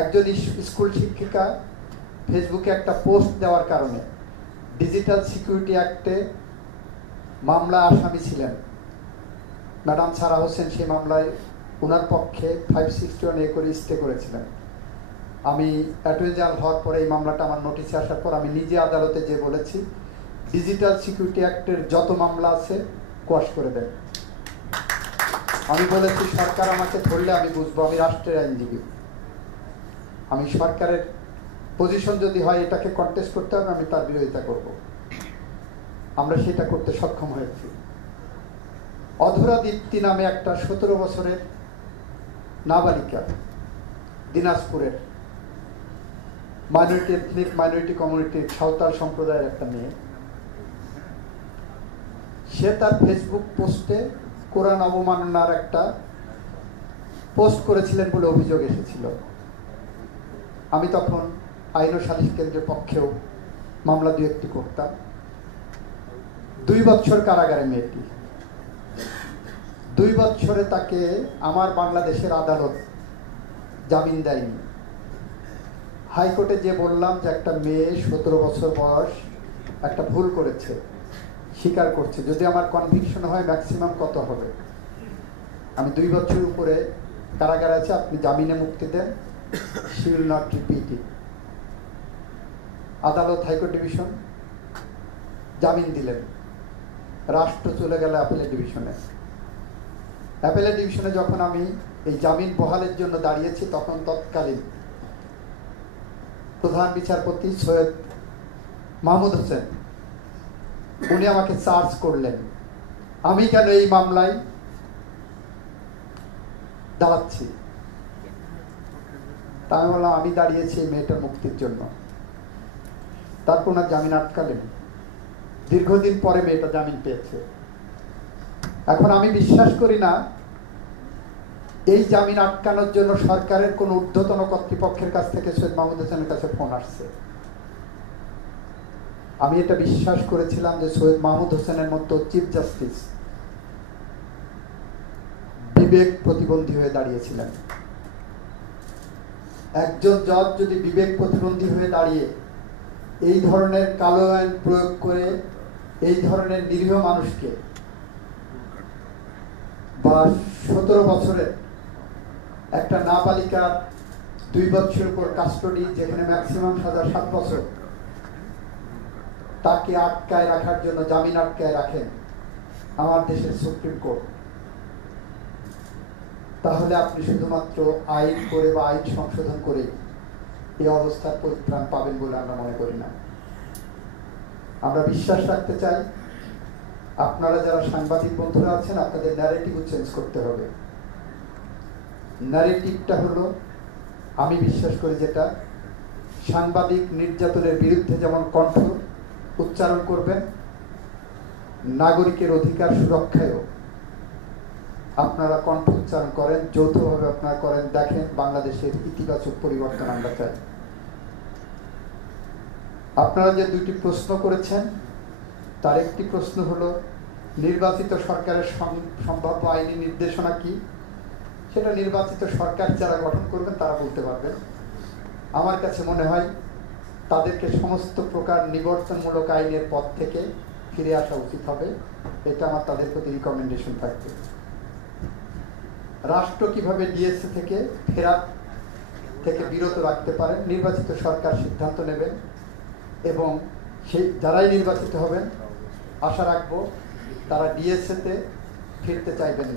একজন স্কুল শিক্ষিকা ফেসবুকে একটা পোস্ট দেওয়ার কারণে ডিজিটাল সিকিউরিটি অ্যাক্টে মামলা আসামি ছিলেন ম্যাডাম সারা হোসেন। সেই মামলায় ওনার পক্ষে 561A করে স্টে করেছিলেন। আমি অ্যাটর্নি জেনারেল হওয়ার পরে এই মামলাটা আমার নোটিশে আসার পর আমি নিজে আদালতে যে বলেছি ডিজিটাল সিকিউরিটি অ্যাক্টের যত মামলা আছে কোয়াশ করে দেন। আমি বলেছি সরকার আমাকে ধরলে আমি বুঝবো আমি রাষ্ট্রের আইনজীবী, আমি সরকারের পজিশন যদি হয় এটাকে কন্টেস্ট করতে হবে আমি তার বিরোধিতা করব। আমরা সেটা করতে সক্ষম হয়েছি। অধরা দীপ্তি নামে একটা 17 বছরের নাবালিকা, দিনাজপুরের মাইনরিটি কমিউনিটির সাঁওতাল সম্প্রদায়ের একটা মেয়ে, সে তার ফেসবুক পোস্টে কোরআন অবমাননার একটা পোস্ট করেছিলেন বলে অভিযোগ এসেছিল। আমি তখন আইন ও সালিশ কেন্দ্রের পক্ষেও মামলা 2-1টি করতাম। 2 বছর কারাগারে মেয়েটি। 2 বছরে তাকে আমার বাংলাদেশের আদালত জামিন দেয়নি। হাইকোর্টে যে বললাম যে একটা মেয়ে 17 বছর বয়স একটা ভুল করেছে, স্বীকার করছে, যদি আমার কনভিকশন হয় ম্যাক্সিমাম কত হবে, আমি 2 বছরের উপরে কারাগারে আছে, আপনি জামিনে মুক্তি দেন, she will not repeat it। আদালত হাইকোর্ট ডিভিশন জামিন দিলেন, রাষ্ট্র চলে গেল অ্যাপেলেট ডিভিশনে। অ্যাপেলেট ডিভিশনে যখন আমি এই জামিন বহালের জন্য দাঁড়িয়েছি তখন তৎকালীন প্রধান বিচারপতি সৈয়দ মাহমুদ হোসেন উনি আমাকে চার্জ করলেন আমি কেন এই মামলায় দাঁড়াচ্ছি। তা আমি বললাম আমি দাঁড়িয়েছি এই মেয়েটার মুক্তির জন্য। তারপর ওনার জামিন আটকালেন। দীর্ঘদিন পরে মেয়েটা জামিন পেয়েছে। এখন আমি বিশ্বাস করি না এই জামিন আটকানোর জন্য সরকারের কোন ঊর্ধ্বতন কর্তৃপক্ষের কাছ থেকে সৈয়দ মাহমুদ হোসেনের কাছে ফোন আসছে। আমি এটা বিশ্বাস করেছিলাম যে সৈয়দ মাহমুদ হোসেনের মতো চিফ জাস্টিস বিবেক প্রতিবন্ধী হয়ে দাঁড়িয়েছিলেন। একজন জজ যদি বিবেক প্রতিবন্ধী হয়ে দাঁড়িয়ে এই ধরনের কালো আইন প্রয়োগ করে এই ধরনের নিরীহ মানুষকে বা 17 বছরের একটা নাবালিকার 2 বছর উপর কাস্টডি, যেখানে ম্যাক্সিমাম সাজা 7 বছর, তাকে আটকায় রাখার জন্য জামিন আটকায় রাখেন আমার দেশের সুপ্রিম কোর্ট, তাহলে আপনি শুধুমাত্র আইন করে বা আইন সংশোধন করে এই অবস্থার পরিত্রাণ পাবেন বলে আমরা মনে করি না। আমরা বিশ্বাস রাখতে চাই আপনারা যারা সাংবাদিক বন্ধুরা আছেন আপনাদের ন্যারেটিভ চেঞ্জ করতে হবে। ন্যারেটিভটা হলো, আমি বিশ্বাস করি যেটা সাংবাদিক নির্যাতনের বিরুদ্ধে যেমন কণ্ঠ উচ্চারণ করবেন, নাগরিকের অধিকার সুরক্ষায়ও আপনারা কণ্ঠ উচ্চারণ করেন, যৌথভাবে আপনারা করেন। দেখেন বাংলাদেশের ইতিবাচক পরিবর্তন আমরা চাই। আপনারা যে 2টি প্রশ্ন করেছেন তার একটি প্রশ্ন হলো নির্বাচিত সরকারের সম্ভাব্য আইনি নির্দেশনা কি। সেটা নির্বাচিত সরকার যারা গঠন করবেন তারা বলতে পারবেন। আমার কাছে মনে হয় তাদেরকে সমস্ত প্রকার নিবর্তনমূলক আইনের পথ থেকে ফিরে আসা উচিত হবে। এটা আমার তাদের প্রতি রিকমেন্ডেশন থাকবে। রাষ্ট্র কিভাবে ডিএসসি থেকে ফেরাত থেকে বিরত রাখতে পারেন নির্বাচিত সরকার সিদ্ধান্ত নেবেন, এবং সেই যারাই নির্বাচিত হবেন আশা রাখবো তারা ডিএসসিতে ফিরতে চাইবেন না।